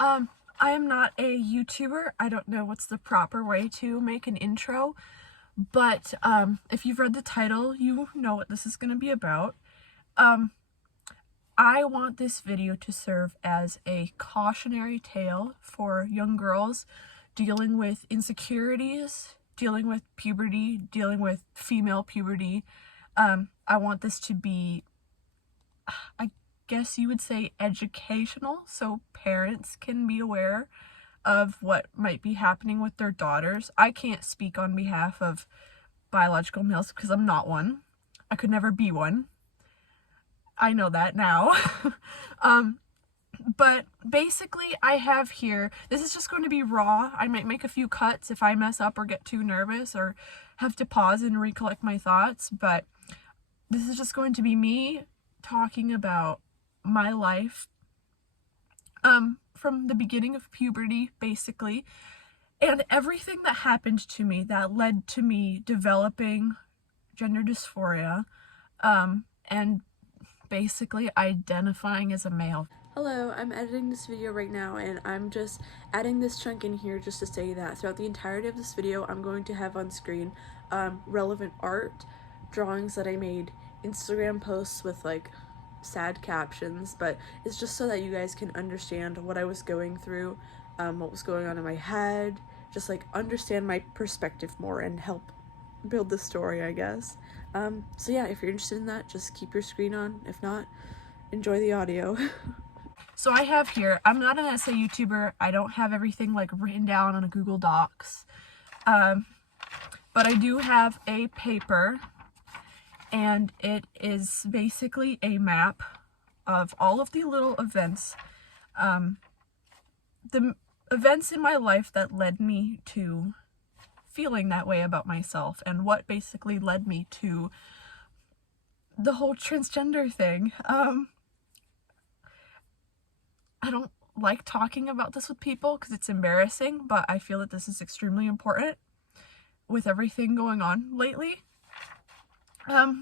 I am not a YouTuber. I don't know what's the proper way to make an intro, but if you've read the title, you know what this is going to be about. I want this video to serve as a cautionary tale for young girls dealing with insecurities, dealing with puberty, dealing with female puberty. I want this to be, I guess you would say, educational, so parents can be aware of what might be happening with their daughters. I can't speak on behalf of biological males because I'm not one. I could never be one. I know that now. But basically I have here, this is just going to be raw. I might make a few cuts if I mess up or get too nervous or have to pause and recollect my thoughts, but this is just going to be me talking about my life from the beginning of puberty, basically, and everything that happened to me that led to me developing gender dysphoria, and basically identifying as a male. Hello, I'm editing this video right now and I'm just adding this chunk in here just to say that throughout the entirety of this video I'm going to have on screen relevant art, drawings that I made, Instagram posts with like sad captions, but it's just so that you guys can understand what I was going through, what was going on in my head, just like understand my perspective more and help build the story, I guess. So yeah, if you're interested in that, just keep your screen on. If not, enjoy the audio. So I have here, I'm not an essay YouTuber, I don't have everything like written down on a Google Docs, but I do have a paper, and it is basically a map of all of the little events, the events in my life that led me to feeling that way about myself, and what basically led me to the whole transgender thing. I don't like talking about this with people because it's embarrassing, but I feel that this is extremely important with everything going on lately.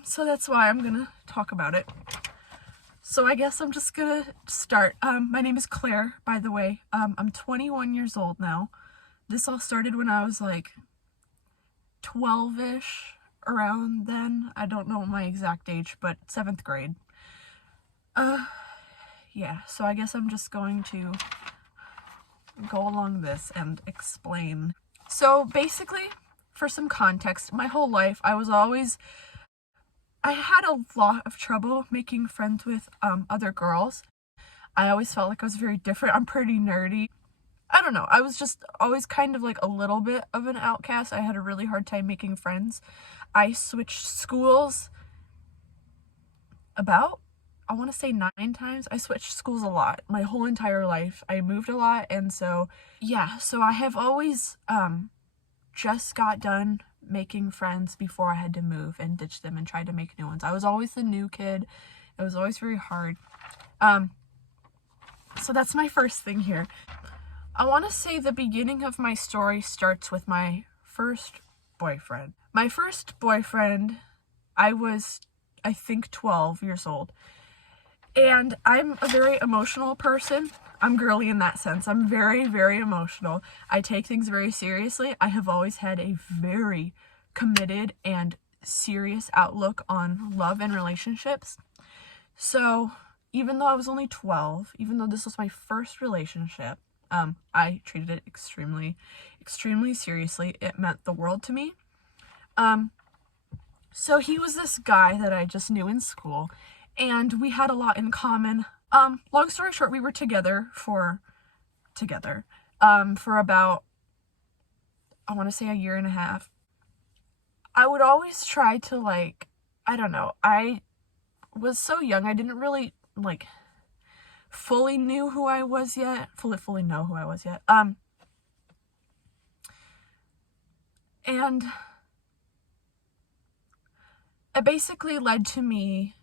So that's why I'm gonna talk about it. So I guess I'm just gonna start. My name is Claire, by the way. I'm 21 years old now. This all started when I was like 12-ish, around then. I don't know my exact age, but 7th grade. Yeah, so I guess I'm just going to go along this and explain. So basically, for some context, my whole life I had a lot of trouble making friends with other girls. I always felt like I was very different. I'm pretty nerdy. I don't know, I was just always kind of like a little bit of an outcast. I had a really hard time making friends. I switched schools about, I want to say 9 times. I switched schools a lot my whole entire life. I moved a lot, and so yeah, so I have always just got done making friends before I had to move and ditch them and try to make new ones. I was always the new kid. It was always very hard. So that's my first thing here. I want to say the beginning of my story starts with my first boyfriend. My first boyfriend, I was, I think, 12 years old. And I'm a very emotional person. I'm girly in that sense. I'm very, very emotional. I take things very seriously. I have always had a very committed and serious outlook on love and relationships. So even though I was only 12, even though this was my first relationship, I treated it extremely, extremely seriously. It meant the world to me. So he was this guy that I just knew in school, and we had a lot in common. Long story short, we were together for about, I want to say, a year and a half. I would always try to, like, I don't know, I was so young, I didn't really, like, fully know who I was yet. And it basically led to me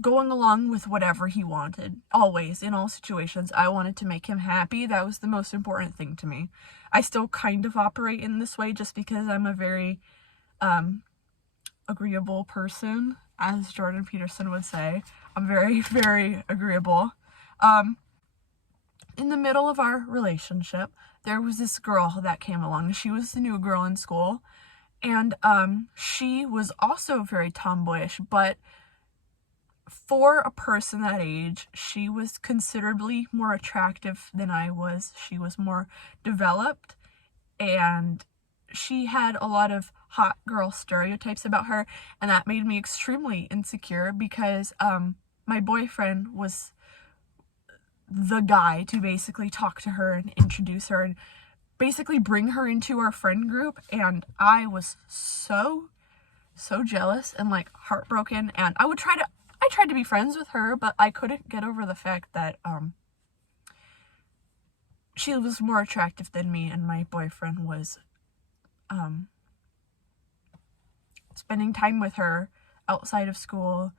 going along with whatever he wanted. Always, in all situations, I wanted to make him happy. That was the most important thing to me. I still kind of operate in this way just because I'm a very agreeable person, as Jordan Peterson would say. I'm very, very agreeable. in the middle of our relationship, there was this girl that came along. She was the new girl in school, and she was also very tomboyish, but for a person that age, she was considerably more attractive than I was. She was more developed, and she had a lot of hot girl stereotypes about her, and that made me extremely insecure because my boyfriend was the guy to basically talk to her and introduce her and basically bring her into our friend group, and I was so jealous and like heartbroken, and I tried to be friends with her, but I couldn't get over the fact that she was more attractive than me, and my boyfriend was spending time with her outside of school,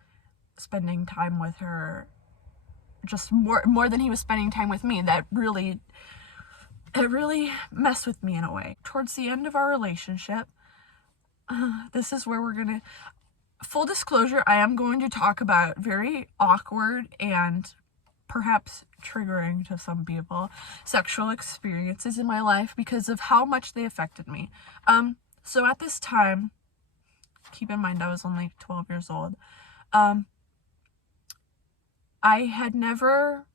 spending time with her just more than he was spending time with me. It really messed with me in a way. Towards the end of our relationship, this is where we're gonna, full disclosure, I am going to talk about very awkward and perhaps triggering to some people sexual experiences in my life because of how much they affected me. So at this time, keep in mind I was only 12 years old, I had never,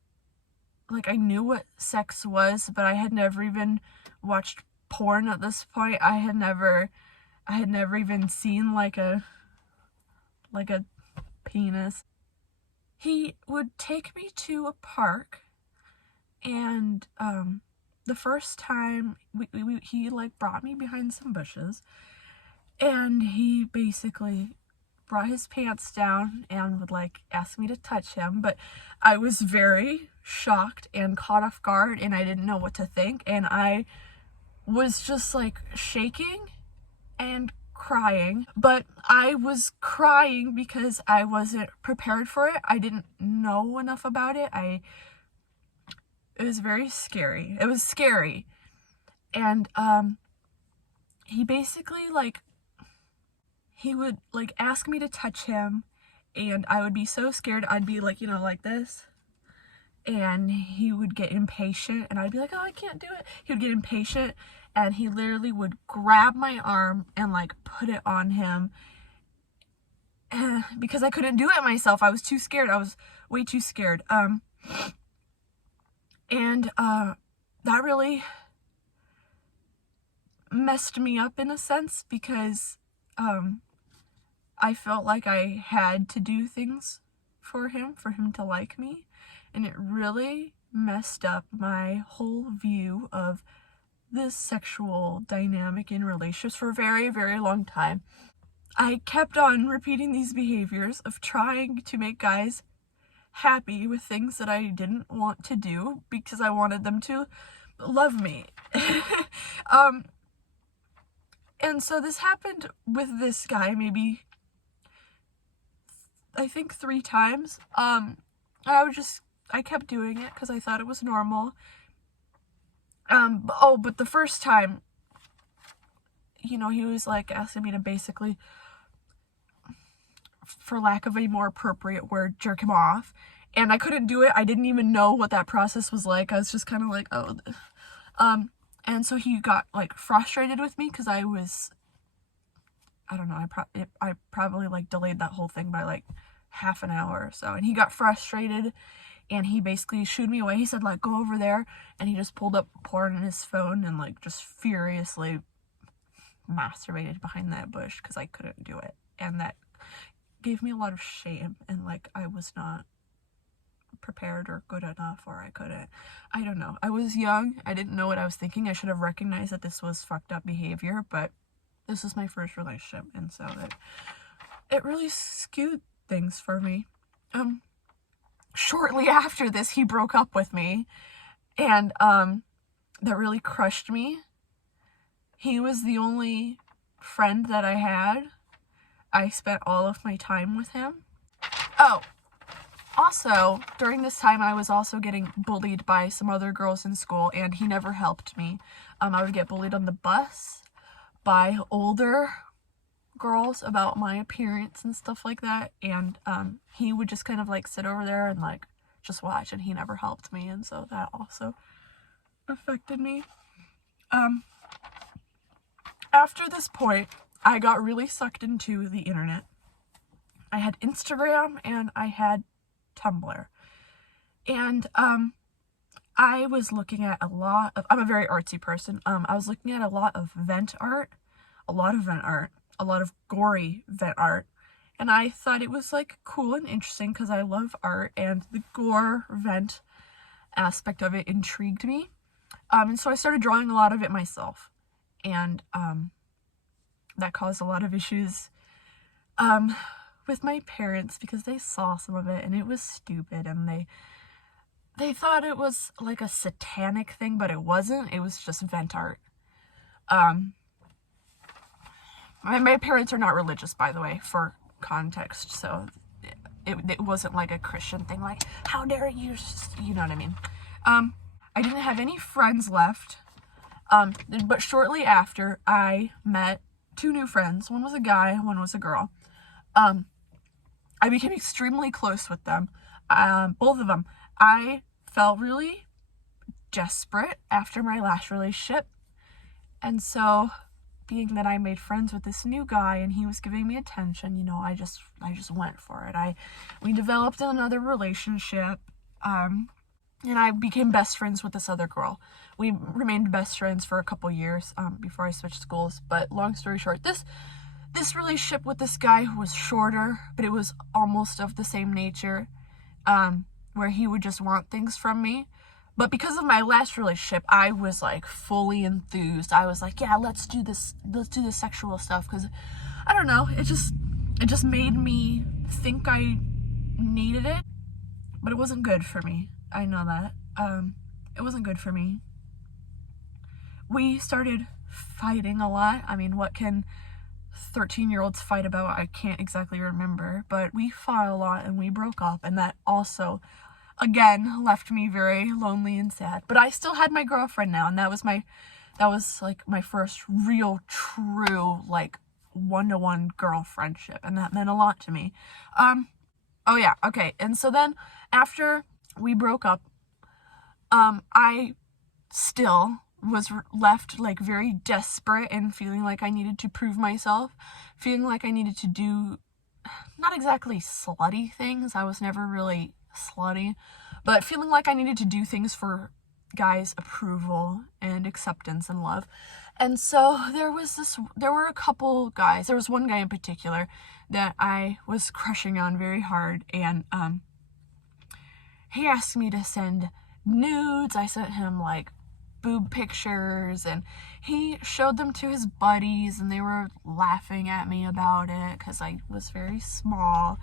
like, I knew what sex was, but I had never even watched porn at this point. I had never even seen like a penis. He would take me to a park, and the first time he like brought me behind some bushes, and he basically brought his pants down and would like ask me to touch him, but I was very shocked and caught off guard, and I didn't know what to think, and I was just like shaking and crying. But I was crying because I wasn't prepared for it. I didn't know enough about it. It was very scary. It was scary. And he basically like, he would like ask me to touch him, and I would be so scared. I'd be like, like this, and he would get impatient, and I'd be like, oh, I can't do it. He would get impatient, and he literally would grab my arm and like put it on him, because I couldn't do it myself. I was too scared. I was way too scared. And that really messed me up in a sense, because I felt like I had to do things for him to like me, and it really messed up my whole view of this sexual dynamic in relationships for a very, very long time. I kept on repeating these behaviors of trying to make guys happy with things that I didn't want to do because I wanted them to love me. And so this happened with this guy maybe, I think 3 times. I kept doing it because I thought it was normal. But the first time, he was like asking me to basically, for lack of a more appropriate word, jerk him off. And I couldn't do it. I didn't even know what that process was like. I was just kind of like, oh. And so he got like frustrated with me because I don't know, I probably like delayed that whole thing by like half an hour or so. And he got frustrated, and he basically shooed me away. He said, like, go over there. And he just pulled up porn on his phone and like just furiously masturbated behind that bush because I couldn't do it. And that gave me a lot of shame, and like I was not prepared or good enough, or I don't know. I was young. I didn't know what I was thinking. I should have recognized that this was fucked up behavior, but this was my first relationship, and so it really skewed things for me. Shortly after this, he broke up with me, and that really crushed me. He was the only friend that I had. I spent all of my time with him. Oh, also, during this time, I was also getting bullied by some other girls in school, and he never helped me. I would get bullied on the bus by older girls about my appearance and stuff like that, and he would just kind of like sit over there and like just watch, and he never helped me, and so that also affected me. After this point, I got really sucked into the internet. I had Instagram and I had Tumblr. And I was looking at a lot of, I'm a very artsy person. I was looking at a lot of vent art, a lot of gory vent art. And I thought it was like cool and interesting because I love art, and the gore vent aspect of it intrigued me. And so I started drawing a lot of it myself. And that caused a lot of issues with my parents because they saw some of it and it was stupid, and they thought it was like a satanic thing, but it wasn't. It was just vent art. My parents are not religious, by the way, for context, so it wasn't like a Christian thing, like, how dare you, you know what I mean. I didn't have any friends left, but shortly after, I met 2 new friends. One was a guy, one was a girl. I became extremely close with them, both of them. I felt really desperate after my last relationship, and so being that I made friends with this new guy and he was giving me attention, you know, I just went for it. We developed another relationship, and I became best friends with this other girl. We remained best friends for a couple years before I switched schools. But long story short, this relationship with this guy was shorter, but it was almost of the same nature, where he would just want things from me. But because of my last relationship, I was like fully enthused. I was like, yeah, let's do this sexual stuff, because I don't know, it just made me think I needed it, but it wasn't good for me. I know that. It wasn't good for me. We started fighting a lot. I mean, what can 13-year-olds fight about? I can't exactly remember, but we fought a lot and we broke up, and that also, again, left me very lonely and sad. But I still had my girlfriend now, and that was like my first real, true, like, one-to-one girl friendship, and that meant a lot to me. Oh yeah, okay, and so then, after we broke up, I still was left like very desperate and feeling like I needed to prove myself, feeling like I needed to do not exactly slutty things. I was never really slutty, but feeling like I needed to do things for guys' approval and acceptance and love. And so there were a couple guys. There was one guy in particular that I was crushing on very hard, and he asked me to send nudes. I sent him like boob pictures, and he showed them to his buddies, and they were laughing at me about it because I was very small.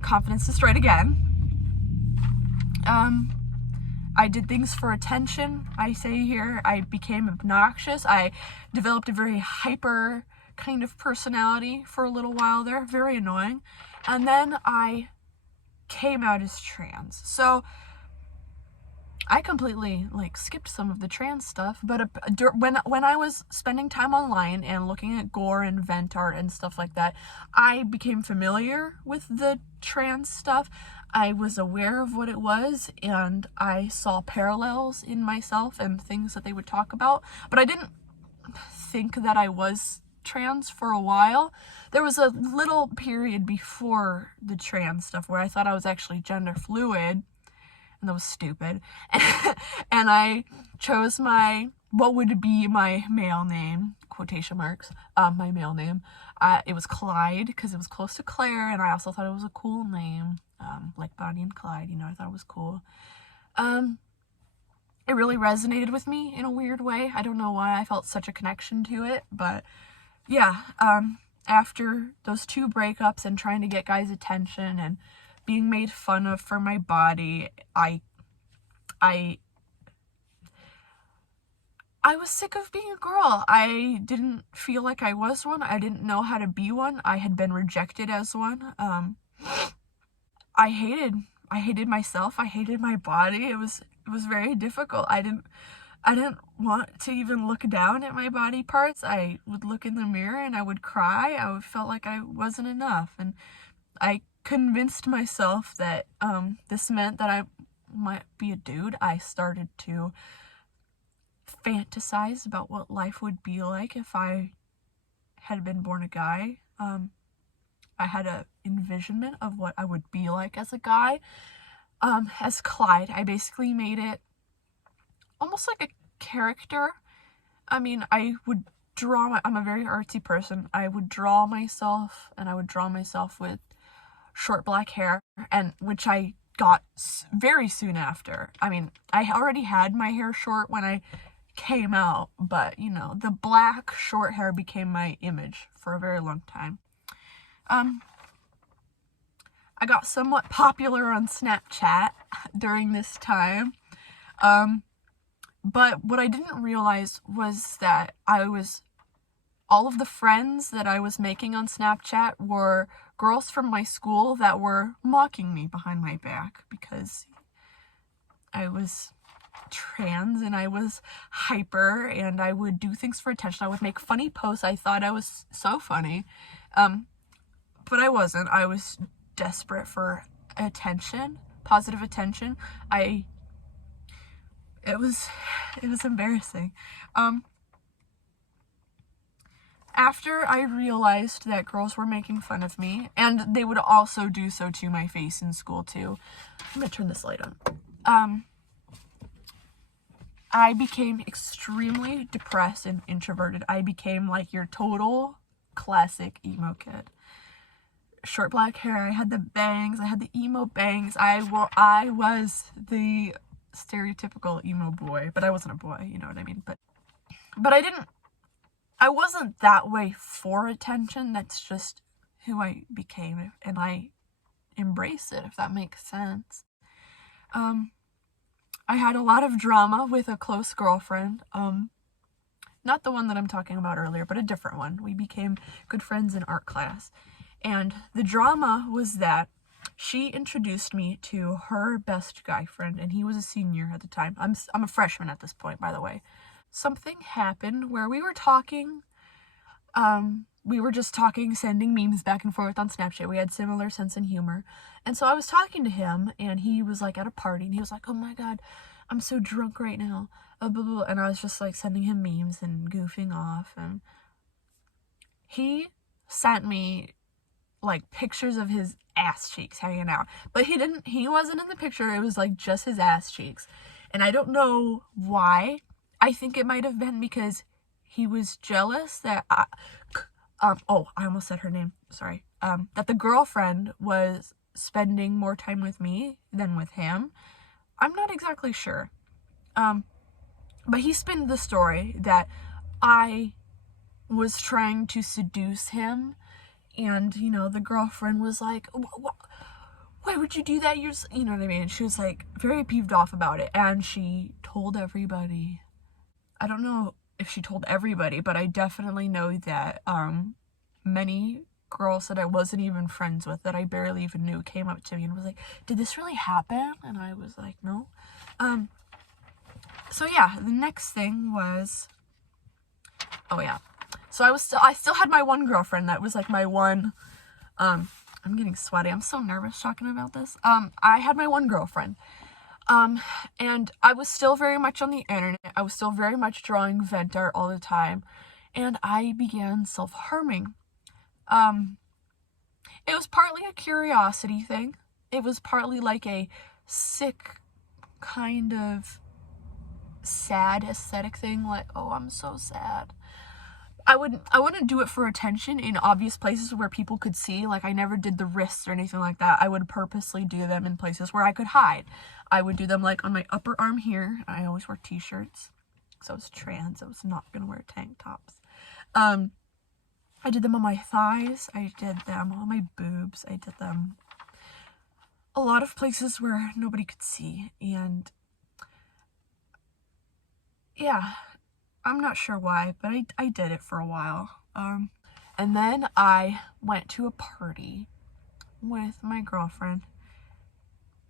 Confidence destroyed again. I did things for attention. I say here, I became obnoxious. I developed a very hyper kind of personality for a little while there, very annoying. And then I came out as trans. So I completely like skipped some of the trans stuff, but when I was spending time online and looking at gore and vent art and stuff like that, I became familiar with the trans stuff. I was aware of what it was, and I saw parallels in myself and things that they would talk about, but I didn't think that I was trans for a while. There was a little period before the trans stuff where I thought I was actually gender fluid, and that was stupid. And I chose what would be my male name, quotation marks, my male name. It was Clyde, because it was close to Claire, and I also thought it was a cool name, like Bonnie and Clyde, I thought it was cool. It really resonated with me in a weird way. I don't know why I felt such a connection to it, but yeah, after those 2 breakups and trying to get guys' attention and being made fun of for my body, I was sick of being a girl. I didn't feel like I was one. I didn't know how to be one. I had been rejected as one. I hated myself. I hated my body. It was very difficult. I didn't want to even look down at my body parts. I would look in the mirror and I would cry. I felt like I wasn't enough, and I convinced myself that this meant that I might be a dude, I started to fantasize about what life would be like if I had been born a guy. I had a envisionment of what I would be like as a guy. As Clyde, I basically made it almost like a character. I mean, I would draw I'm a very artsy person. I would draw myself, and I would draw myself with short black hair, and which I got very soon after. I mean, I already had my hair short when I came out, but you know, the black short hair became my image for a very long time. I got somewhat popular on Snapchat during this time. But what I didn't realize was that all of the friends that I was making on Snapchat were girls from my school that were mocking me behind my back because I was trans and I was hyper and I would do things for attention. I would make funny posts. I thought I was so funny. But I wasn't. I was desperate for attention, positive attention. It was embarrassing. After I realized that girls were making fun of me, and they would also do so to my face in school too. I'm gonna turn this light on. I became extremely depressed and introverted. I became like your total classic emo kid. Short black hair, I had the bangs, I had the emo bangs. I was the stereotypical emo boy, but I wasn't a boy, you know what I mean? But I wasn't that way for attention. That's just who I became, and I embrace it, if that makes sense. I had a lot of drama with a close girlfriend. Not the one that I'm talking about earlier, but a different one. We became good friends in art class. And the drama was that she introduced me to her best guy friend, and he was a senior at the time. I'm a freshman at this point, by the way. Something happened where we were talking. We were just talking, sending memes back and forth on Snapchat. We had similar sense and humor. And so I was talking to him, and he was like at a party, and he was like, "Oh my God, I'm so drunk right now." Blah, blah, blah. And I was just like sending him memes and goofing off. And he sent me like pictures of his ass cheeks hanging out. But he wasn't in the picture. It was like just his ass cheeks. And I don't know why. I think it might have been because he was jealous that I almost said her name. Sorry. That the girlfriend was spending more time with me than with him. I'm not exactly sure. But he spun the story that I was trying to seduce him, and, you know, the girlfriend was like, "Why would you do that? You know what I mean?" And she was like very peeved off about it, and she told everybody. I don't know if she told everybody, but I definitely know that many girls that I wasn't even friends with, that I barely even knew, came up to me and was like, "Did this really happen?" And I was like, "No." So yeah, the next thing was, so I still had my one girlfriend that was like my one, I'm getting sweaty. I'm so nervous talking about this. I had my one girlfriend. And I was still very much on the internet. I was still very much drawing vent art all the time. And I began self-harming. It was partly a curiosity thing. It was partly like a sick, kind of sad aesthetic thing. Like, oh, I'm so sad. I wouldn't do it for attention in obvious places where people could see. Like, I never did the wrists or anything like that. I would purposely do them in places where I could hide. I would do them like on my upper arm here. I always wear t-shirts because I was trans. I was not gonna wear tank tops. I did them on my thighs. I did them on my boobs. I did them a lot of places where nobody could see. And yeah, I'm not sure why, but I did it for a while. And then I went to a party with my girlfriend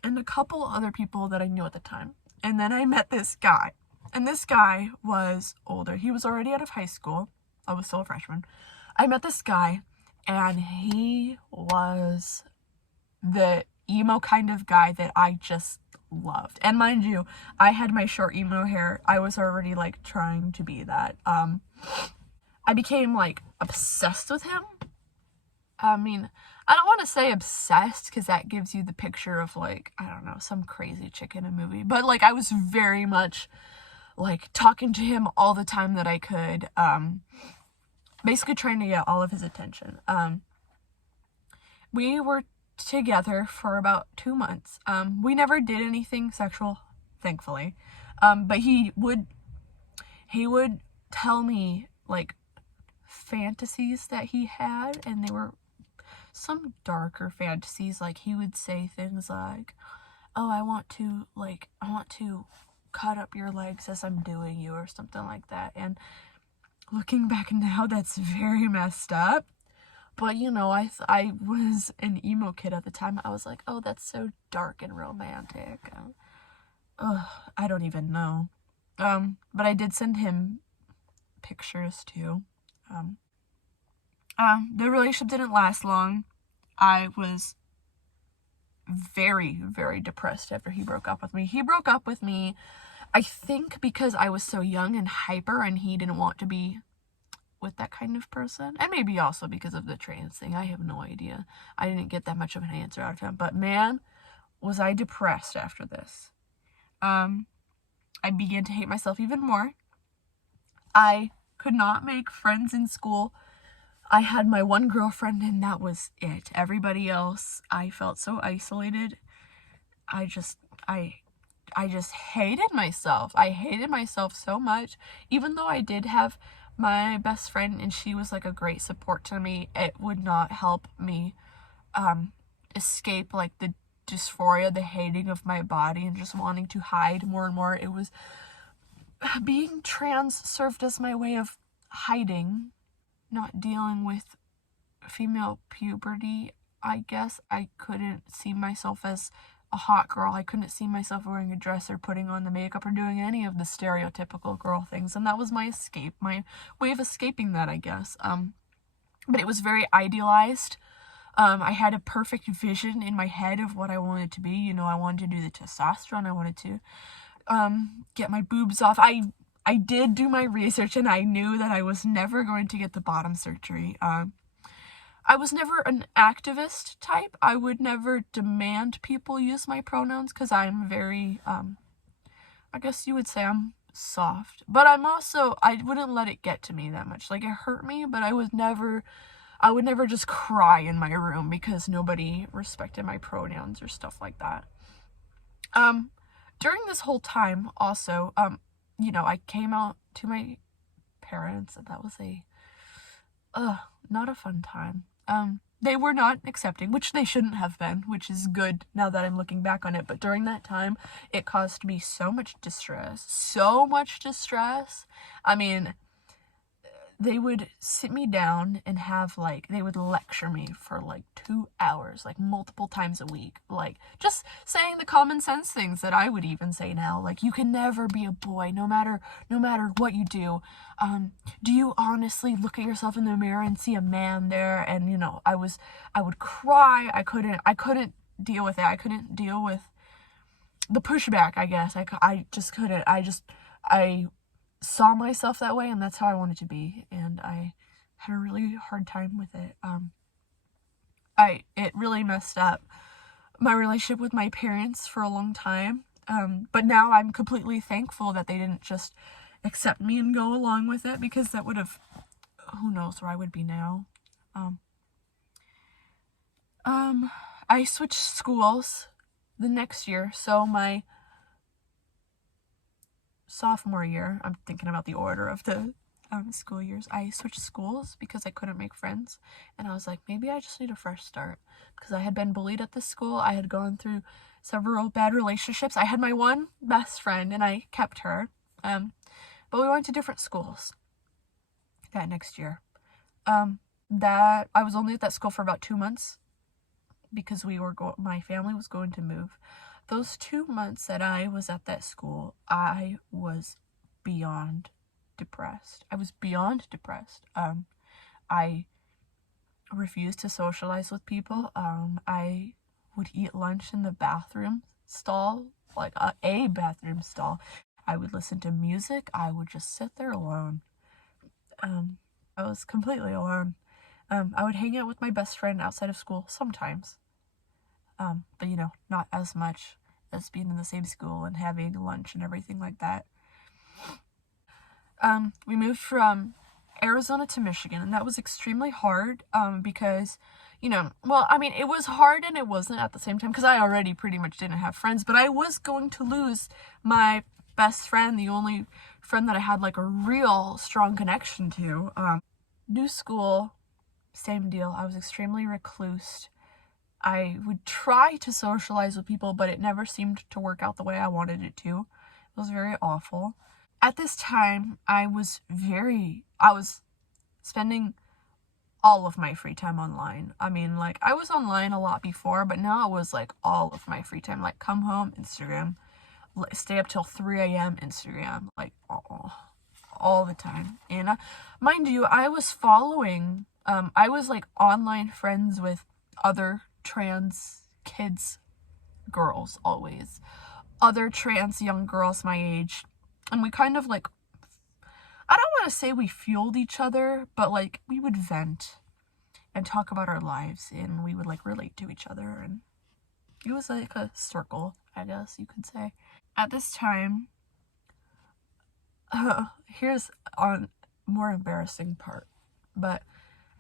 and a couple other people that I knew at the time. And then I met this guy. And this guy was older. He was already out of high school. I was still a freshman. I met this guy, and he was the emo kind of guy that I just loved. And mind you, I had my short emo hair. I was already like trying to be that. I became like obsessed with him. I mean, I don't want to say obsessed because that gives you the picture of like, I don't know, some crazy chick in a movie. But like I was very much like talking to him all the time that I could. Basically trying to get all of his attention. We were together for about 2 months. We never did anything sexual, thankfully. But he would tell me like fantasies that he had, and they were some darker fantasies. Like he would say things like, oh, I want to cut up your legs as I'm doing you, or something like that. And looking back now, that's very messed up. But you know, I was an emo kid at the time. I was like, oh, that's so dark and romantic. I don't even know. But I did send him pictures too. The relationship didn't last long. I was very, very depressed after he broke up with me. He broke up with me, I think, because I was so young and hyper, and he didn't want to be with that kind of person. And maybe also because of the trans thing. I have no idea. I didn't get that much of an answer out of him. But man, was I depressed after this. I began to hate myself even more. I could not make friends in school. I had my one girlfriend, and that was it. Everybody else, I felt so isolated. I just hated myself. I hated myself so much. Even though I did have my best friend and she was like a great support to me, it would not help me escape like the dysphoria, the hating of my body, and just wanting to hide more and more. It was being trans served as my way of hiding, not dealing with female puberty. I guess I couldn't see myself as a hot girl. I couldn't see myself wearing a dress or putting on the makeup or doing any of the stereotypical girl things, and that was my escape, my way of escaping that, I guess. But it was very idealized. I had a perfect vision in my head of what I wanted to be. You know, I wanted to do the testosterone. I wanted to get my boobs off. I did do my research, and I knew that I was never going to get the bottom surgery. I was never an activist type. I would never demand people use my pronouns because I'm very, I guess you would say I'm soft. But I'm also, I wouldn't let it get to me that much. Like, it hurt me, but I would never just cry in my room because nobody respected my pronouns or stuff like that. During this whole time, also, you know, I came out to my parents, and that was not a fun time. They were not accepting, which they shouldn't have been, which is good now that I'm looking back on it. But during that time, it caused me so much distress. So much distress. I mean, they would sit me down and they would lecture me for like 2 hours, like multiple times a week. Like, just saying the common sense things that I would even say now. Like, you can never be a boy, no matter what you do. Do you honestly look at yourself in the mirror and see a man there? And, you know, I would cry. I couldn't deal with it. I couldn't deal with the pushback, I guess. I just couldn't. I saw myself that way, and that's how I wanted to be, and I had a really hard time with it. It really messed up my relationship with my parents for a long time, but now I'm completely thankful that they didn't just accept me and go along with it, because that would have, who knows where I would be now. I switched schools the next year, so my sophomore year, I'm thinking about the order of the school years, I switched schools because I couldn't make friends, and I was like, maybe I just need a fresh start, because I had been bullied at this school. I had gone through several bad relationships. I had my one best friend, and I kept her, but we went to different schools that next year. That I was only at that school for about 2 months because my family was going to move. Those 2 months that I was at that school, I was beyond depressed. I refused to socialize with people. I would eat lunch in the bathroom stall, like a bathroom stall. I would listen to music. I would just sit there alone. I was completely alone. I would hang out with my best friend outside of school sometimes. But not as much as being in the same school and having lunch and everything like that. We moved from Arizona to Michigan, and that was extremely hard because, it was hard and it wasn't at the same time because I already pretty much didn't have friends, but I was going to lose my best friend, the only friend that I had like a real strong connection to. New school, same deal. I was extremely recluse. I would try to socialize with people, but it never seemed to work out the way I wanted it to. It was very awful. At this time, I was spending all of my free time online. I was online a lot before, but now it was like all of my free time. Like, come home, Instagram, stay up till 3 a.m. Instagram, like all the time. And mind you, I was following, I was like online friends with other trans kids, girls, always. Other trans young girls my age. And we kind of like, I don't want to say we fueled each other, but like we would vent and talk about our lives, and we would like relate to each other, and it was like a circle, I guess you could say. At this time, here's a more embarrassing part, but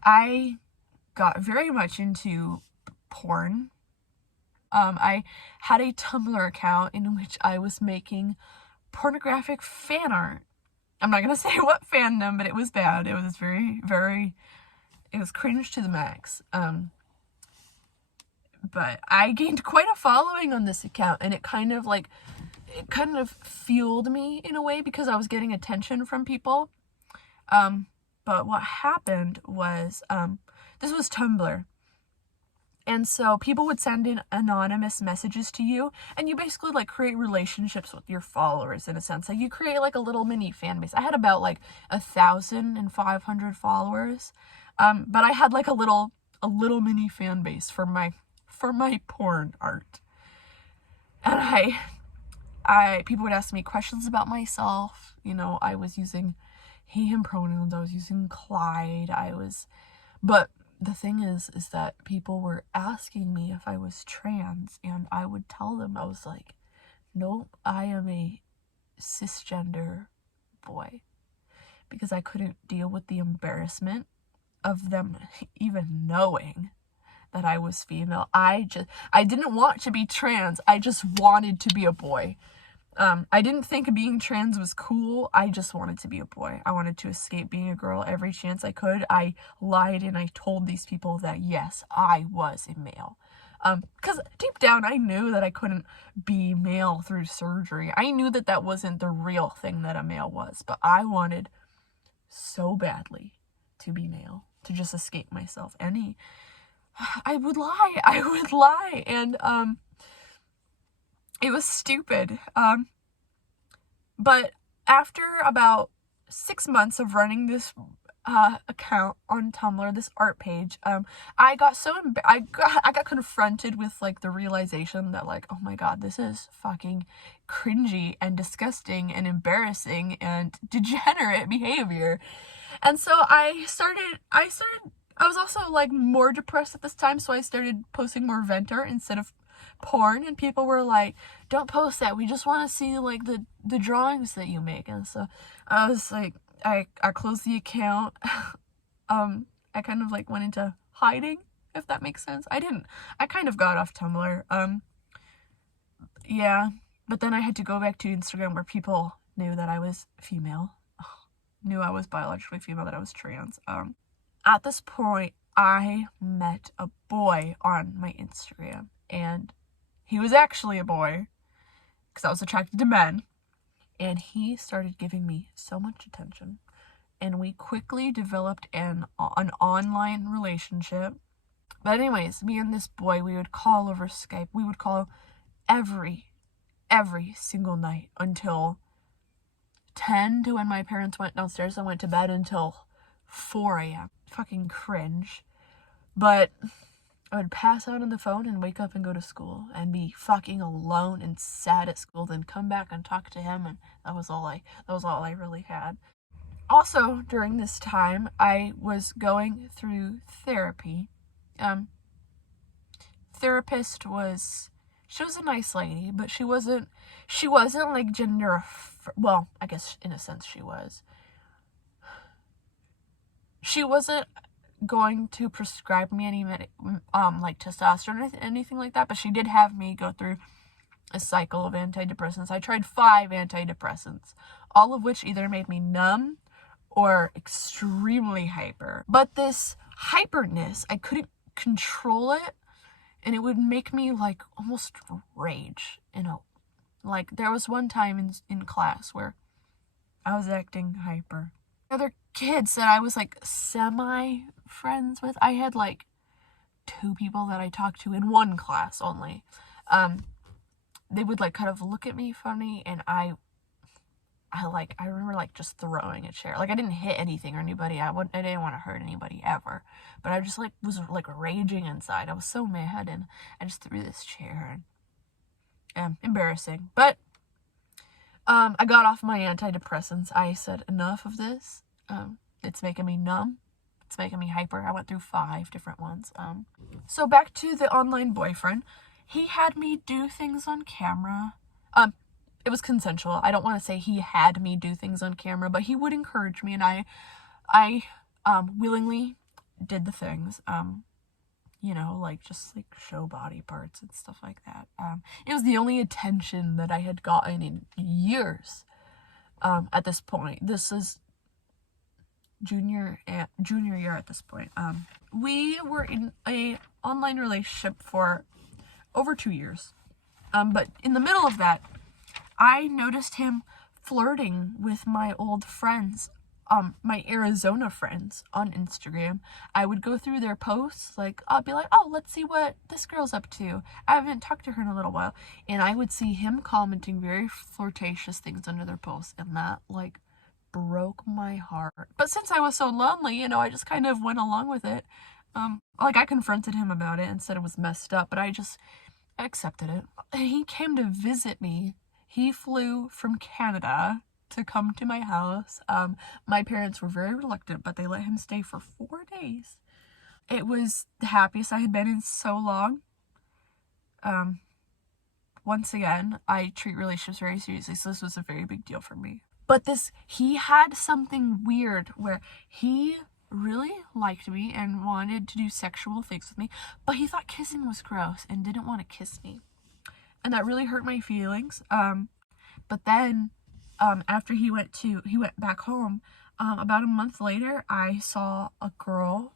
I got very much into porn. I had a Tumblr account in which I was making pornographic fan art. I'm not gonna say what fandom, but it was bad. It was very, very, it was cringe to the max. But I gained quite a following on this account, and it kind of fueled me in a way because I was getting attention from people. But what happened was, this was Tumblr. And so people would send in anonymous messages to you, and you basically like create relationships with your followers in a sense. Like you create like a little mini fan base. I had about like 1,500 followers. But I had like a little mini fan base for my porn art. And people would ask me questions about myself. I was using he, him pronouns. I was using Clyde. But the thing is that people were asking me if I was trans, and I would tell them, I was like, nope, I am a cisgender boy, because I couldn't deal with the embarrassment of them even knowing that I was female. I didn't want to be trans. I just wanted to be a boy. I didn't think being trans was cool. I just wanted to be a boy. I wanted to escape being a girl every chance I could. I lied and I told these people that, yes, I was a male. Because deep down, I knew that I couldn't be male through surgery. I knew that that wasn't the real thing that a male was. But I wanted so badly to be male, to just escape myself. I would lie. And, it was stupid. But after about 6 months of running this account on Tumblr, this art page, I got confronted with like the realization that like, oh my god, this is fucking cringy and disgusting and embarrassing and degenerate behavior. And so I was also like more depressed at this time, so I started posting more vent art instead of porn, and people were like, don't post that, we just want to see like the drawings that you make. And so I was like, I closed the account. I kind of like went into hiding, if that makes sense. I kind of got off Tumblr. Yeah, but then I had to go back to Instagram where people knew that I was female, knew I was biologically female, that I was trans. At this point, I met a boy on my Instagram, and he was actually a boy, because I was attracted to men, and he started giving me so much attention, and we quickly developed an online relationship. But anyways, me and this boy, we would call over Skype. We would call every single night until 10 to when my parents went downstairs and went to bed until 4 a.m. Fucking cringe. But I would pass out on the phone and wake up and go to school and be fucking alone and sad at school, then come back and talk to him, and that was all I really had. Also, during this time, I was going through therapy. Therapist was, she was a nice lady, but she wasn't like well, I guess in a sense she was. She wasn't going to prescribe me any like testosterone or anything like that, but she did have me go through a cycle of antidepressants. I tried 5 antidepressants, all of which either made me numb or extremely hyper. But this hyperness, I couldn't control it, and it would make me like almost rage, you know. Like there was one time in class where I was acting hyper. Other kids that I was like semi friends with, I had like 2 people that I talked to in one class only. They would like kind of look at me funny, and I remember like just throwing a chair. Like I didn't hit anything or anybody. I didn't want to hurt anybody ever, but I just like was like raging inside. I was so mad, and I just threw this chair, and embarrassing. But I got off my antidepressants. I said enough of this. It's making me numb. It's making me hyper. I went through 5 different ones. So back to the online boyfriend. He had me do things on camera. It was consensual. I don't want to say he had me do things on camera, but he would encourage me, and I willingly did the things. You know, like just like show body parts and stuff like that. It was the only attention that I had gotten in years. At this point, this is junior year at this point. We were in a online relationship for over 2 years. But in the middle of that, I noticed him flirting with my old friends, my Arizona friends on Instagram. I would go through their posts, like, I'll be like, oh, let's see what this girl's up to. I haven't talked to her in a little while. And I would see him commenting very flirtatious things under their posts, and that, like, broke my heart. But since I was so lonely, you know, I just kind of went along with it. Like, I confronted him about it and said it was messed up, but I accepted it. And he came to visit me. He flew from Canada to come to my house. My parents were very reluctant, but they let him stay for 4 days. It was the happiest I had been in so long. Once again, I treat relationships very seriously, so this was a very big deal for me. But he had something weird where he really liked me and wanted to do sexual things with me, but he thought kissing was gross and didn't want to kiss me. And that really hurt my feelings. But then, after he went back home, about a month later, I saw a girl.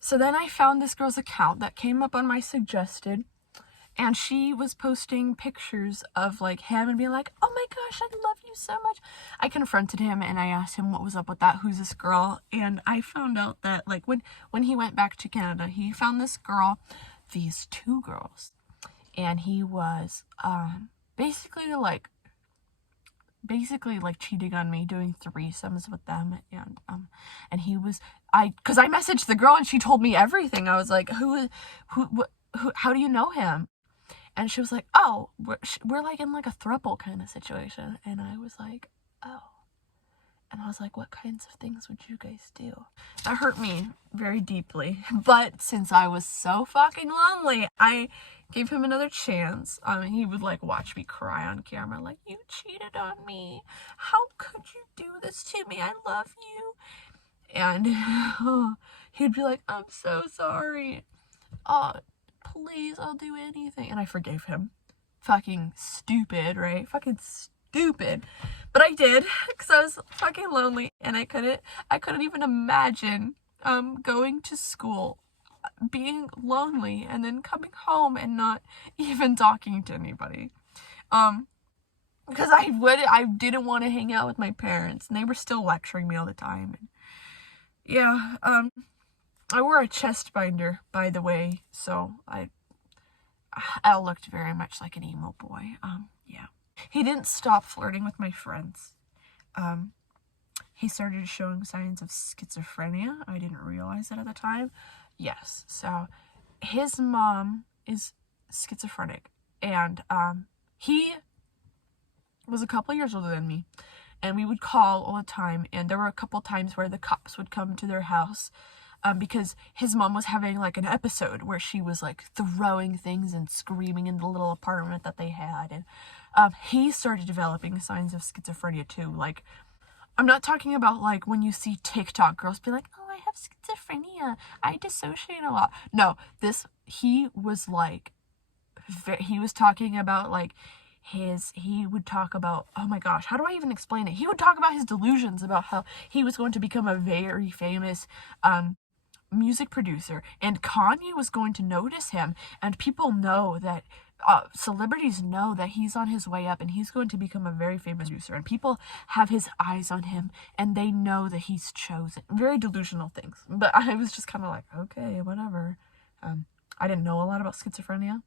So then I found this girl's account that came up on my suggested, and she was posting pictures of like him and being like, oh my gosh, I love you so much. I confronted him and I asked him what was up with that, who's this girl? And I found out that like when he went back to Canada, he found this girl, these 2 girls, and he was basically like cheating on me, doing threesomes with them, and he was, because I messaged the girl and she told me everything. I was like, who how do you know him? And she was like, oh, we're like in like a throuple kind of situation. And I was like, oh. And I was like, what kinds of things would you guys do? That hurt me very deeply. But since I was so fucking lonely, I gave him another chance. He would like watch me cry on camera, like, you cheated on me. How could you do this to me? I love you. And he'd be like, I'm so sorry. Please, I'll do anything. And I forgave him. Fucking stupid, right? Fucking stupid. But I did, because I was fucking lonely, and I couldn't even imagine going to school, being lonely, and then coming home and not even talking to anybody. Because I didn't want to hang out with my parents, and they were still lecturing me all the time. And yeah, I wore a chest binder, by the way, so I looked very much like an emo boy. Yeah. He didn't stop flirting with my friends. He started showing signs of schizophrenia. I didn't realize it at the time. Yes, so his mom is schizophrenic, and he was a couple years older than me, and we would call all the time, and there were a couple times where the cops would come to their house because his mom was having like an episode where she was like throwing things and screaming in the little apartment that they had, and he started developing signs of schizophrenia too. Like, I'm not talking about like when you see TikTok girls be like, oh, I have schizophrenia, I dissociate a lot. No, he was like, he was talking about like he would talk about, oh my gosh, how do I even explain it? He would talk about his delusions about how he was going to become a very famous music producer, and Kanye was going to notice him, and people know that celebrities know that he's on his way up and he's going to become a very famous producer, and people have his eyes on him and they know that he's chosen. Very delusional things. But I was just kind of like, okay, whatever. I didn't know a lot about schizophrenia.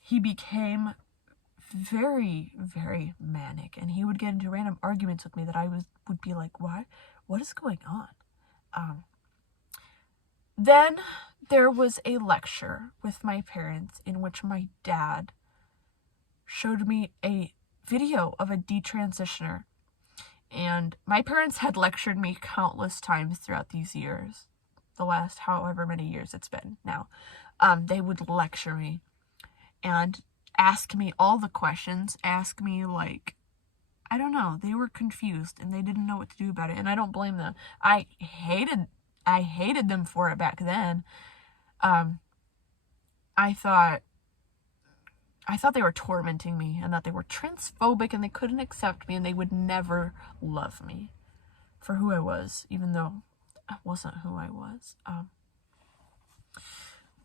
He became very, very manic, and he would get into random arguments with me that I would be like, what is going on? Then there was a lecture with my parents in which my dad showed me a video of a detransitioner, and my parents had lectured me countless times throughout these years, the last however many years it's been now. They would lecture me and ask me all the questions, ask me like, I don't know, they were confused and they didn't know what to do about it, and I don't blame them. I hated them for it back then. I thought they were tormenting me and that they were transphobic and they couldn't accept me and they would never love me for who I was, even though I wasn't who I was.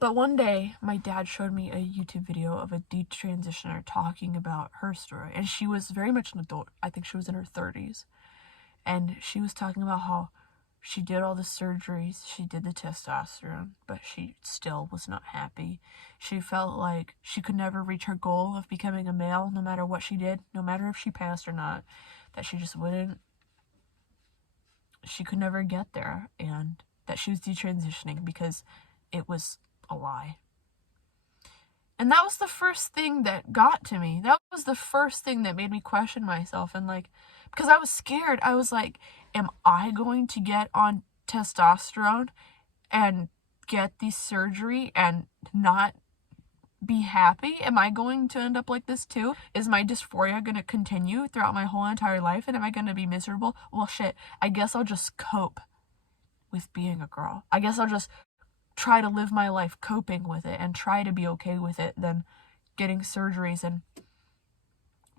But one day, my dad showed me a YouTube video of a detransitioner talking about her story. And she was very much an adult. I think she was in her 30s. And she was talking about how she did all the surgeries, she did the testosterone, but she still was not happy. She felt like she could never reach her goal of becoming a male, no matter what she did, no matter if she passed or not, that she just wouldn't, she could never get there, and that she was detransitioning because it was a lie. And that was the first thing that got to me. That was the first thing that made me question myself, and like, because I was scared. I was like, am I going to get on testosterone and get the surgery and not be happy? Am I going to end up like this too? Is my dysphoria going to continue throughout my whole entire life, and am I going to be miserable? Well, shit, I guess I'll just cope with being a girl. I guess I'll just try to live my life coping with it and try to be okay with it than getting surgeries and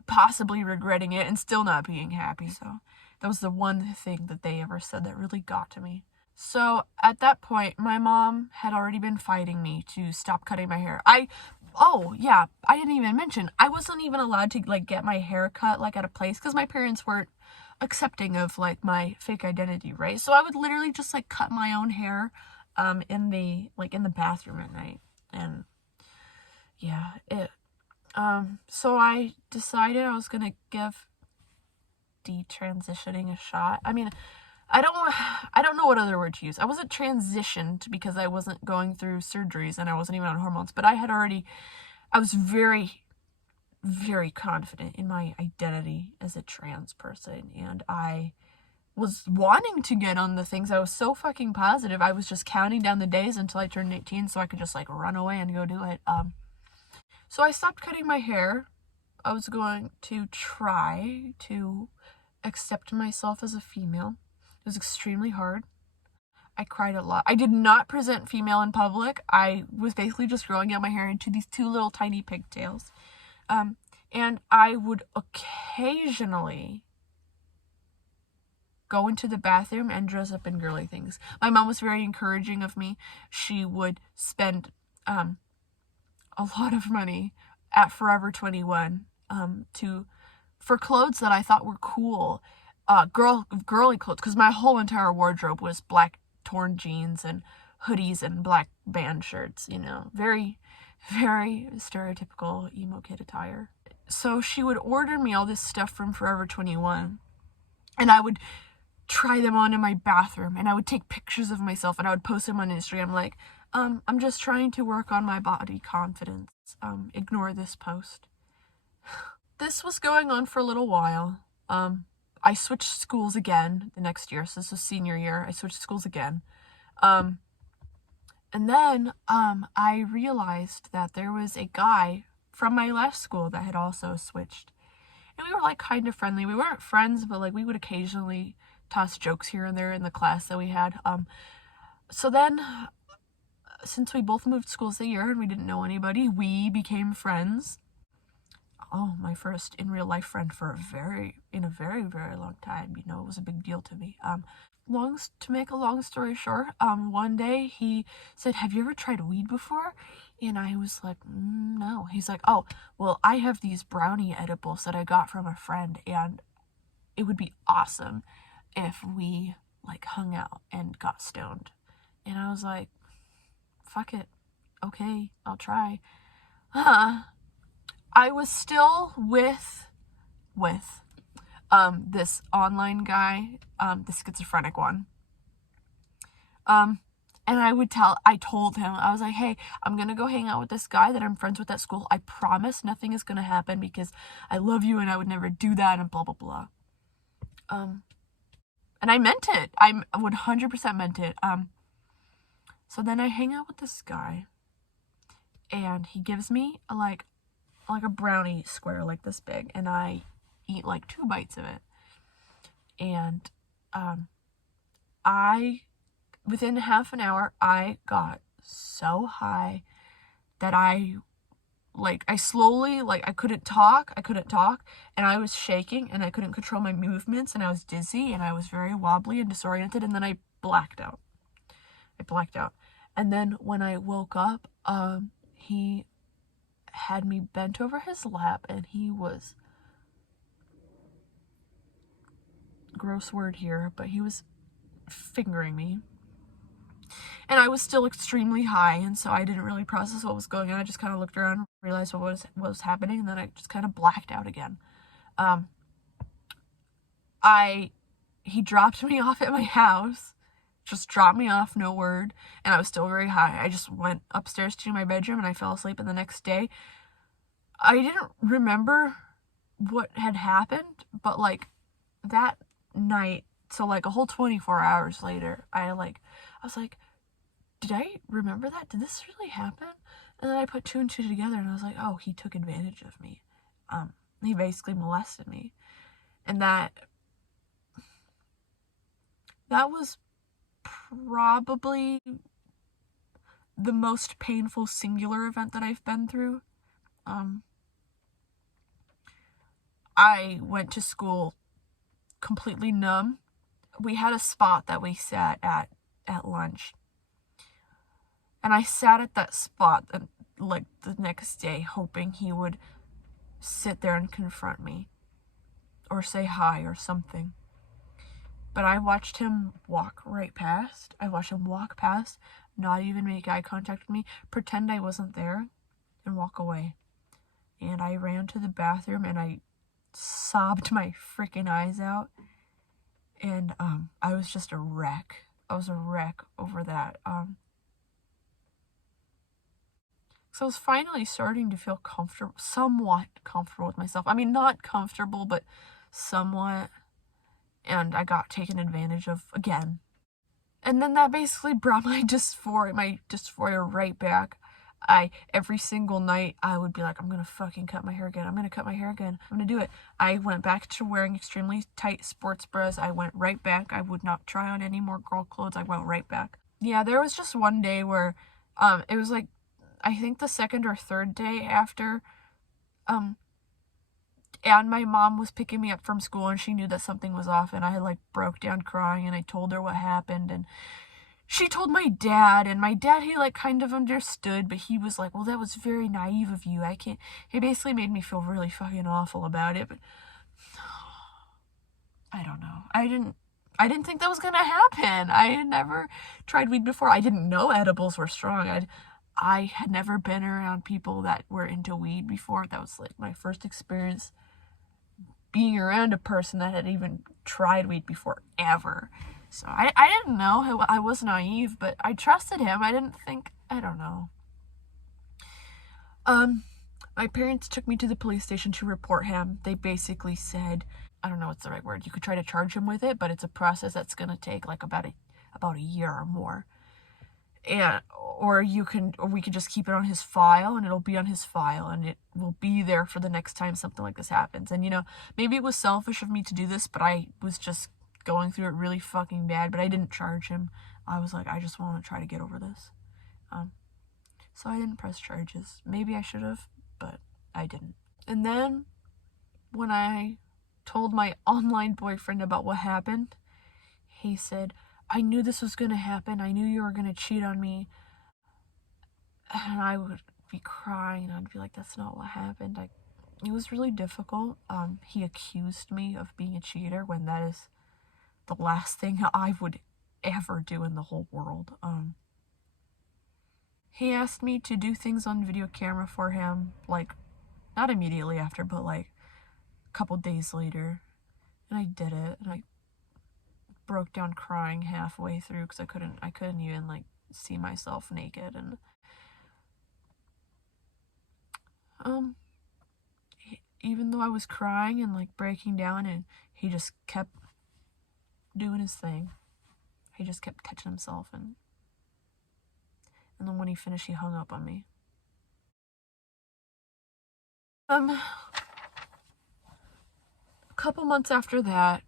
possibly regretting it and still not being happy. So that was the one thing that they ever said that really got to me. So at that point, my mom had already been fighting me to stop cutting my hair. Oh yeah, I didn't even mention, I wasn't even allowed to like get my hair cut like at a place because my parents weren't accepting of like my fake identity, right? So I would literally just like cut my own hair in the bathroom at night. And yeah, so I decided I was gonna give detransitioning a shot. I mean, I don't know what other word to use. I wasn't transitioned because I wasn't going through surgeries and I wasn't even on hormones, but I was very, very confident in my identity as a trans person, and I was wanting to get on the things. I was so fucking positive. I was just counting down the days until I turned 18 so I could just like run away and go do it. So I stopped cutting my hair. I was going to try to accept myself as a female. It was extremely hard. I cried a lot. I did not present female in public. I was basically just growing out my hair into these two little tiny pigtails. And I would occasionally go into the bathroom and dress up in girly things. My mom was very encouraging of me. She would spend a lot of money at Forever 21 for clothes that I thought were cool, girly clothes, because my whole entire wardrobe was black torn jeans and hoodies and black band shirts, you know, very, very stereotypical emo kid attire. So she would order me all this stuff from Forever 21, and I would try them on in my bathroom, and I would take pictures of myself and I would post them on Instagram like, I'm just trying to work on my body confidence. Ignore this post. This was going on for a little while. I switched schools again the next year, so this was senior year. I switched schools again. And then I realized that there was a guy from my last school that had also switched. And we were like kind of friendly. We weren't friends, but like we would occasionally toss jokes here and there in the class that we had. So then, since we both moved schools a year and we didn't know anybody, we became friends. Oh, my first in real life friend for a very long time. You know, it was a big deal to me. To make a long story short, one day he said, "Have you ever tried weed before?" And I was like, no. He's like, "Oh, well, I have these brownie edibles that I got from a friend, and it would be awesome if we like hung out and got stoned." And I was like, fuck it. Okay, I'll try. I was still with this online guy, the schizophrenic one. And I told him, I was like, "Hey, I'm gonna go hang out with this guy that I'm friends with at school. I promise nothing is gonna happen because I love you and I would never do that," and blah, blah, blah. And I meant it. I 100% meant it. So then I hang out with this guy, and he gives me like a brownie square like this big, and I eat like 2 bites of it. And within half an hour, I got so high that I slowly, I couldn't talk, and I was shaking, and I couldn't control my movements, and I was dizzy, and I was very wobbly and disoriented, and then I blacked out. And then when I woke up, he had me bent over his lap, and he was, gross word here, but he was fingering me. And I was still extremely high, and so I didn't really process what was going on. I just kind of looked around, realized what was happening, and then I just kind of blacked out again. He dropped me off at my house, just dropped me off, no word, and I was still very high. I just went upstairs to my bedroom, and I fell asleep, and the next day, I didn't remember what had happened, but like that night, so like a whole 24 hours later, I was like, did I remember that? Did this really happen? And then I put 2 and 2 together, and I was like, oh, he took advantage of me. He basically molested me. And that was probably the most painful singular event that I've been through. I went to school completely numb. We had a spot that we sat at lunch. And I sat at that spot like the next day, hoping he would sit there and confront me or say hi or something. But I watched him walk right past. Not even make eye contact with me, pretend I wasn't there, and walk away. And I ran to the bathroom, and I sobbed my freaking eyes out. And I was just a wreck. I was a wreck over that. So I was finally starting to feel somewhat comfortable with myself. I mean, not comfortable, but somewhat. And I got taken advantage of again. And then that basically brought my dysphoria right back. Every single night, I would be like, I'm gonna fucking cut my hair again. I'm gonna do it. I went back to wearing extremely tight sports bras. I went right back. I would not try on any more girl clothes. I went right back. Yeah, there was just one day where, it was like, I think the second or third day after, and my mom was picking me up from school, and she knew that something was off, and I like broke down crying, and I told her what happened, and she told my dad, and my dad, he like kind of understood, but he was like, well, that was very naive of you. He basically made me feel really fucking awful about it, but I don't know. I didn't think that was gonna happen. I had never tried weed before. I didn't know edibles were strong. I had never been around people that were into weed before. That was like my first experience being around a person that had even tried weed before ever. So I didn't know. I was naive, but I trusted him. I didn't think, I don't know. My parents took me to the police station to report him. They basically said, I don't know what's the right word. You could try to charge him with it, but it's a process that's going to take like about a year or more. And or we could just keep it on his file, and it'll be on his file, and it will be there for the next time something like this happens. And maybe it was selfish of me to do this, but I was just going through it really fucking bad. But I didn't charge him. I was like, I just want to try to get over this. So I didn't press charges. Maybe I should have, but I didn't. And then when I told my online boyfriend about what happened, he said, I knew this was going to happen. I knew you were going to cheat on me. And I would be crying. I'd be like, that's not what happened. It was really difficult. He accused me of being a cheater when that is the last thing I would ever do in the whole world. He asked me to do things on video camera for him, like, not immediately after, but like a couple days later. And I did it, and I broke down crying halfway through because I couldn't even like see myself naked. And even though I was crying and like breaking down, and he just kept doing his thing. He just kept touching himself, and then when he finished, he hung up on me. A couple months after that,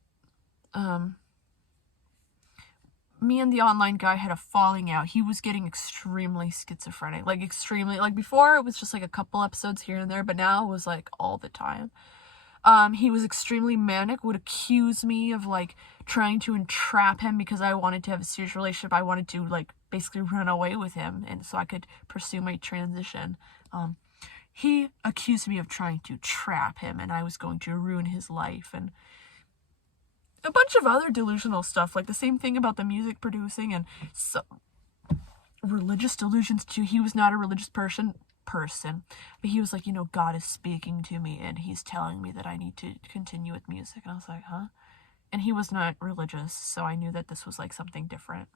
me and the online guy had a falling out. He was getting extremely schizophrenic, like extremely, like before it was just like a couple episodes here and there, but now it was like all the time. He was extremely manic, would accuse me of like trying to entrap him because I wanted to have a serious relationship. I wanted to like basically run away with him, and so I could pursue my transition. He accused me of trying to trap him, and I was going to ruin his life, and a bunch of other delusional stuff, like the same thing about the music producing, and so religious delusions too. He was not a religious person, but he was like, God is speaking to me, and he's telling me that I need to continue with music. And I was like, huh? And he was not religious, so I knew that this was like something different.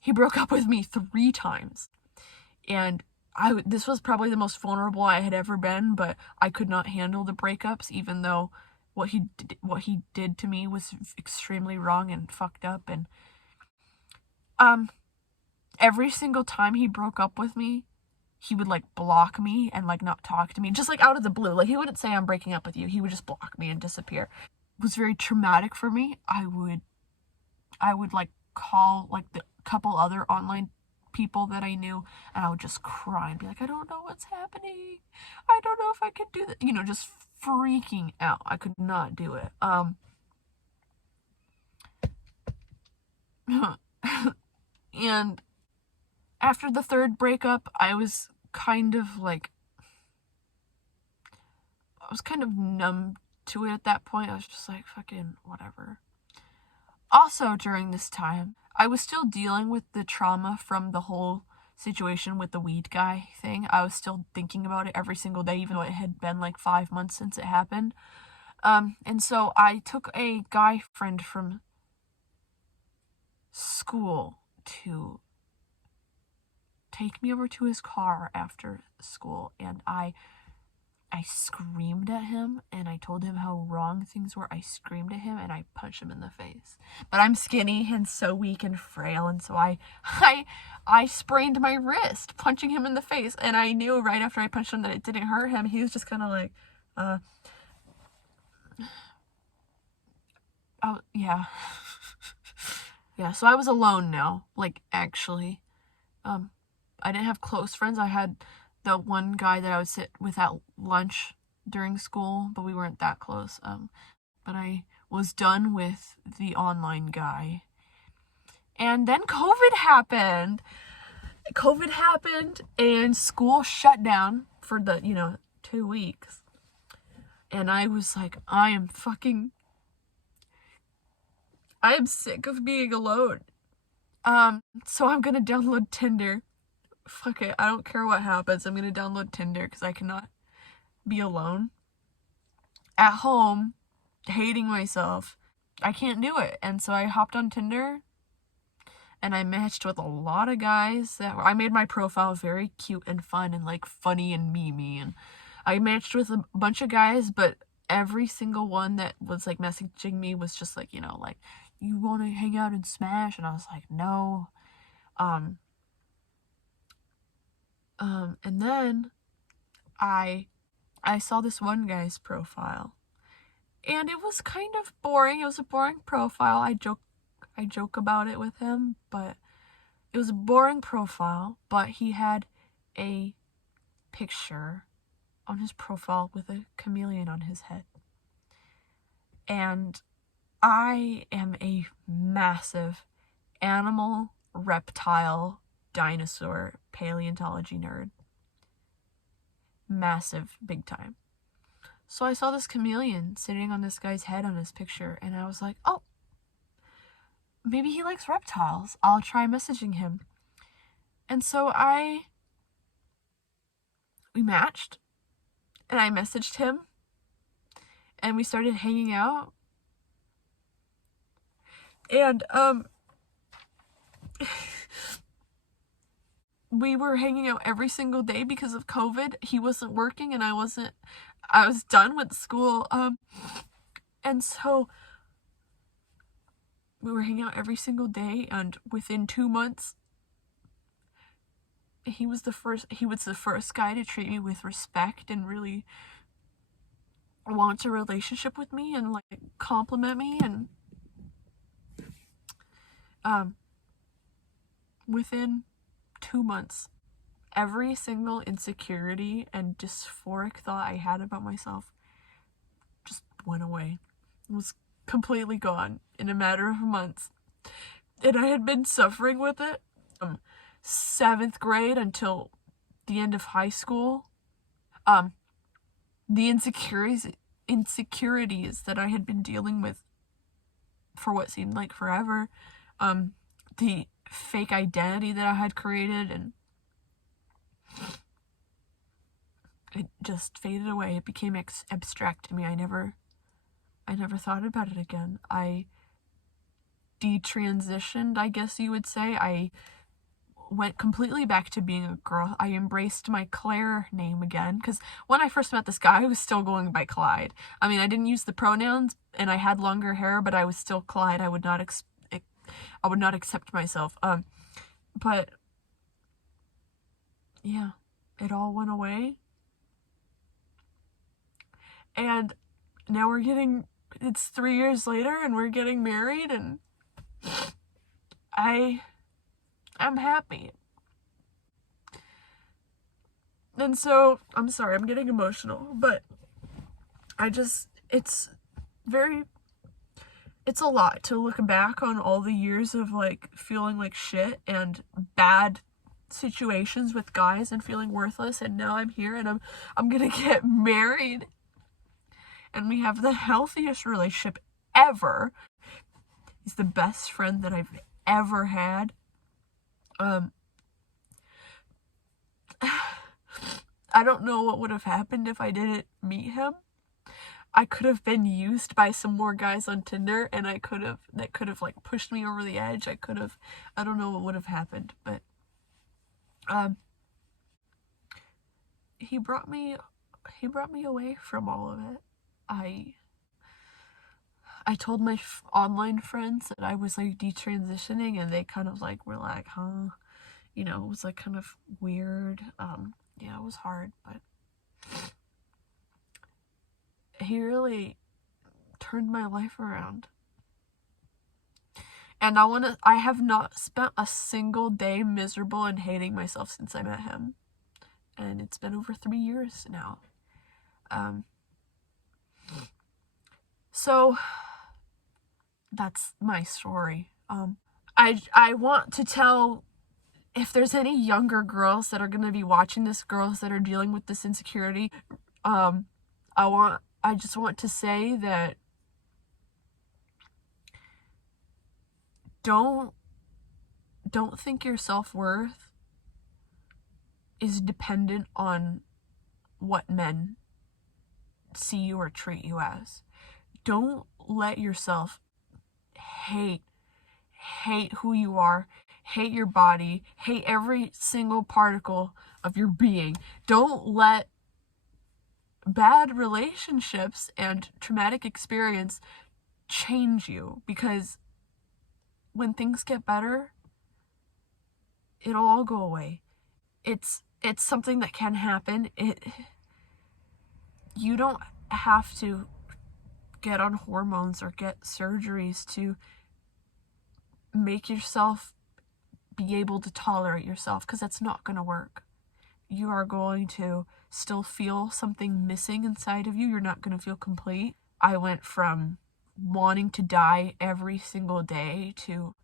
He broke up with me 3 times, and this was probably the most vulnerable I had ever been, but I could not handle the breakups, even though what he did to me was extremely wrong and fucked up. And every single time he broke up with me, he would like block me and like not talk to me, just like out of the blue. Like he wouldn't say, I'm breaking up with you. He would just block me and disappear. It was very traumatic for me. I would like call like the couple other online people that I knew, and I would just cry and be like, I don't know what's happening. I don't know if I can do that. Just freaking out. I could not do it. And after the 3rd breakup, I was kind of numb to it at that point. I was just like, fucking whatever. Also, during this time, I was still dealing with the trauma from the whole situation with the weed guy thing. I was still thinking about it every single day, even though it had been like 5 months since it happened. And so I took a guy friend from school to take me over to his car after school, and I screamed at him, and I told him how wrong things were. I screamed at him, and I punched him in the face. But I'm skinny and so weak and frail, and so I sprained my wrist punching him in the face, and I knew right after I punched him that it didn't hurt him. He was just kind of like, oh, yeah. Yeah, so I was alone now, like, actually. I didn't have close friends. I had the one guy that I would sit with at lunch during school, but we weren't that close. But I was done with the online guy. And then COVID happened. And school shut down for the, 2 weeks. And I was like, I am sick of being alone. So I'm gonna download Tinder. Fuck it, I don't care what happens. I'm gonna download Tinder because I cannot be alone at home, hating myself. I can't do it. And so I hopped on Tinder and I matched with a lot of guys I made my profile very cute and fun and like funny and memey, and I matched with a bunch of guys, but every single one that was like messaging me was just like, like, you want to hang out and smash? And I was like, no. And then I saw this one guy's profile, and it was kind of boring. It was a boring profile. I joke about it with him, but it was a boring profile, but he had a picture on his profile with a chameleon on his head. And I am a massive animal, reptile, dinosaur, paleontology nerd. Massive, big time. So I saw this chameleon sitting on this guy's head on his picture, and I was like, oh, maybe he likes reptiles. I'll try messaging him. And so we matched, and I messaged him, and we started hanging out. And we were hanging out every single day because of COVID. He wasn't working and I was done with school. And so we were hanging out every single day, and within 2 months, he was the first guy to treat me with respect and really want a relationship with me and like compliment me. And within 2 months, every single insecurity and dysphoric thought I had about myself just went away. It was completely gone in a matter of months. And I had been suffering with it from 7th grade until the end of high school. The insecurities that I had been dealing with for what seemed like forever, the fake identity that I had created, and it just faded away. It became abstract to me. I never thought about it again. I detransitioned, I guess you would say. I went completely back to being a girl. I embraced my Claire name again, because when I first met this guy, I was still going by Clyde. I mean, I didn't use the pronouns, and I had longer hair, but I was still Clyde. I would not accept myself. But yeah, it all went away. And now it's 3 years later, and we're getting married, and I'm happy. And so, I'm sorry, I'm getting emotional, but it's a lot to look back on all the years of like feeling like shit and bad situations with guys and feeling worthless, and now I'm here and I'm gonna get married, and we have the healthiest relationship ever. He's the best friend that I've ever had. I don't know what would have happened if I didn't meet him. I could have been used by some more guys on Tinder, and that could have like pushed me over the edge. I don't know what would have happened, but he brought me away from all of it. I told my online friends that I was like detransitioning, and they kind of like were like, huh? It was like kind of weird. Yeah, it was hard, but he really turned my life around. And I have not spent a single day miserable and hating myself since I met him. And it's been over 3 years now. So that's my story. I want to tell, if there's any younger girls that are going to be watching this, girls that are dealing with this insecurity, I just want to say that don't think your self-worth is dependent on what men see you or treat you as. Don't let yourself hate who you are, hate your body, hate every single particle of your being. Don't let bad relationships and traumatic experience change you, because when things get better, it'll all go away. It's something that can happen. You don't have to get on hormones or get surgeries to make yourself be able to tolerate yourself, because that's not going to work. You are going to still feel something missing inside of you. You're not going to feel complete. I went from wanting to die every single day to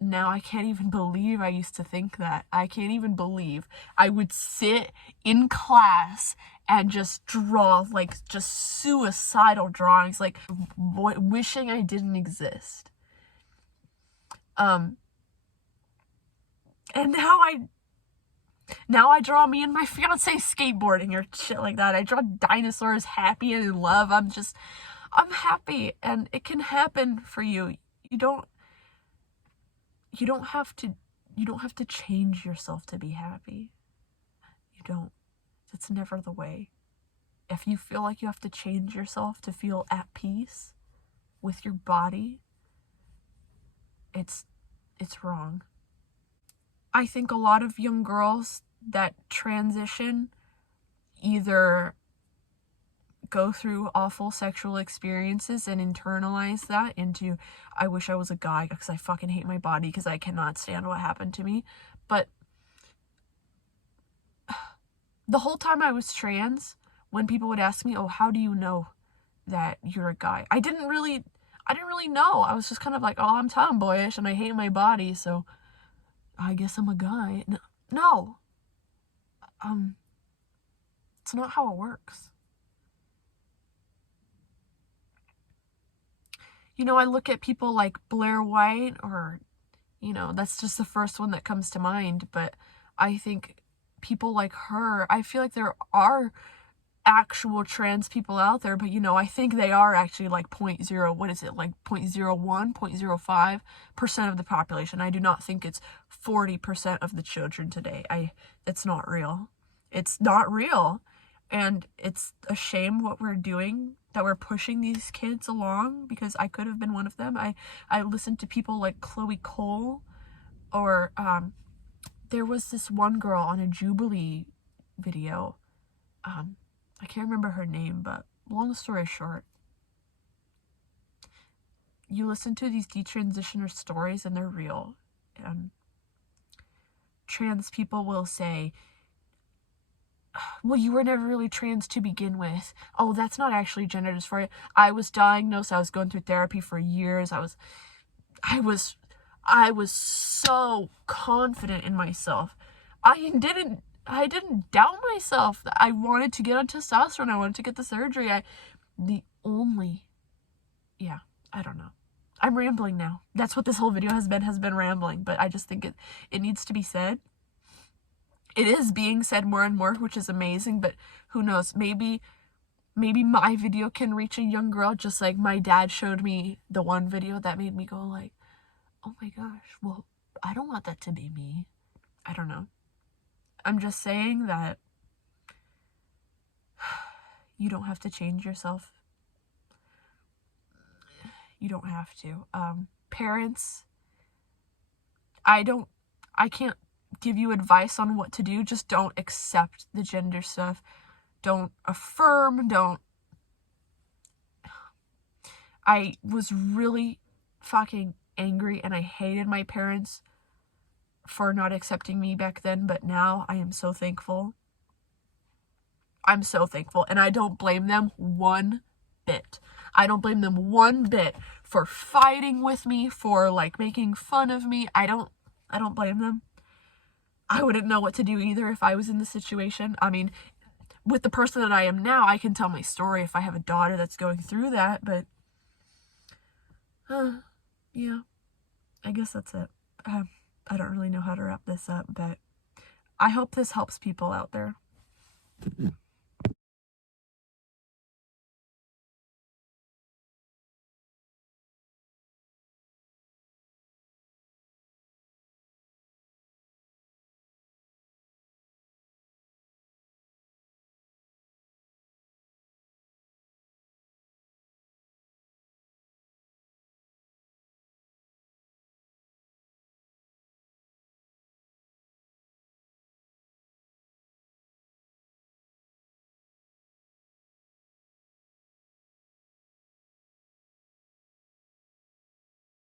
now I can't even believe I used to think that. I can't even believe I would sit in class and just draw like just suicidal drawings, like wishing I didn't exist. And now I draw me and my fiance skateboarding or shit like that. I draw dinosaurs happy and in love. I'm happy, and it can happen for you. You don't have to change yourself to be happy. You don't. It's never the way. If you feel like you have to change yourself to feel at peace with your body, it's wrong. I think a lot of young girls that transition either go through awful sexual experiences and internalize that into, I wish I was a guy because I fucking hate my body because I cannot stand what happened to me. But the whole time I was trans, when people would ask me, oh, how do you know that you're a guy? I didn't really know. I was just kind of like, oh, I'm tomboyish and I hate my body, so I guess I'm a guy. No. It's not how it works. You know, I look at people like Blair White, or, you know, that's just the first one that comes to mind, but I think people like her, I feel like there are actual trans people out there, but, you know, I think they are actually like 0.01, 0.05% of the population. I do not think it's 40% of the children today. It's not real. It's not real. And it's a shame what we're doing, that we're pushing these kids along, because I could have been one of them. I listened to people like Chloe Cole, or there was this one girl on a Jubilee video. I can't remember her name, but long story short, you listen to these detransitioner stories and they're real. Trans people will say, well, you were never really trans to begin with. Oh, that's not actually gender dysphoria. I was diagnosed. I was going through therapy for years. I was so confident in myself. I didn't doubt myself. I wanted to get on testosterone. I wanted to get the surgery. I don't know. I'm rambling now. That's what this whole video has been rambling, but I just think it needs to be said. It is being said more and more, which is amazing, but who knows, maybe my video can reach a young girl, just like my dad showed me the one video that made me go like, oh my gosh, well, I don't want that to be me. I don't know. I'm just saying that you don't have to change yourself. You don't have to. Parents, I can't give you advice on what to do. Just don't accept the gender stuff. Don't affirm. I was really fucking angry and I hated my parents for not accepting me back then, but now I am so thankful. I'm so thankful, and I don't blame them one bit. I don't blame them one bit for fighting with me, for like making fun of me. I don't blame them. I wouldn't know what to do either if I was in the situation. I mean, with the person that I am now, I can tell my story if I have a daughter that's going through that, but yeah, I guess that's it. I don't really know how to wrap this up, but I hope this helps people out there.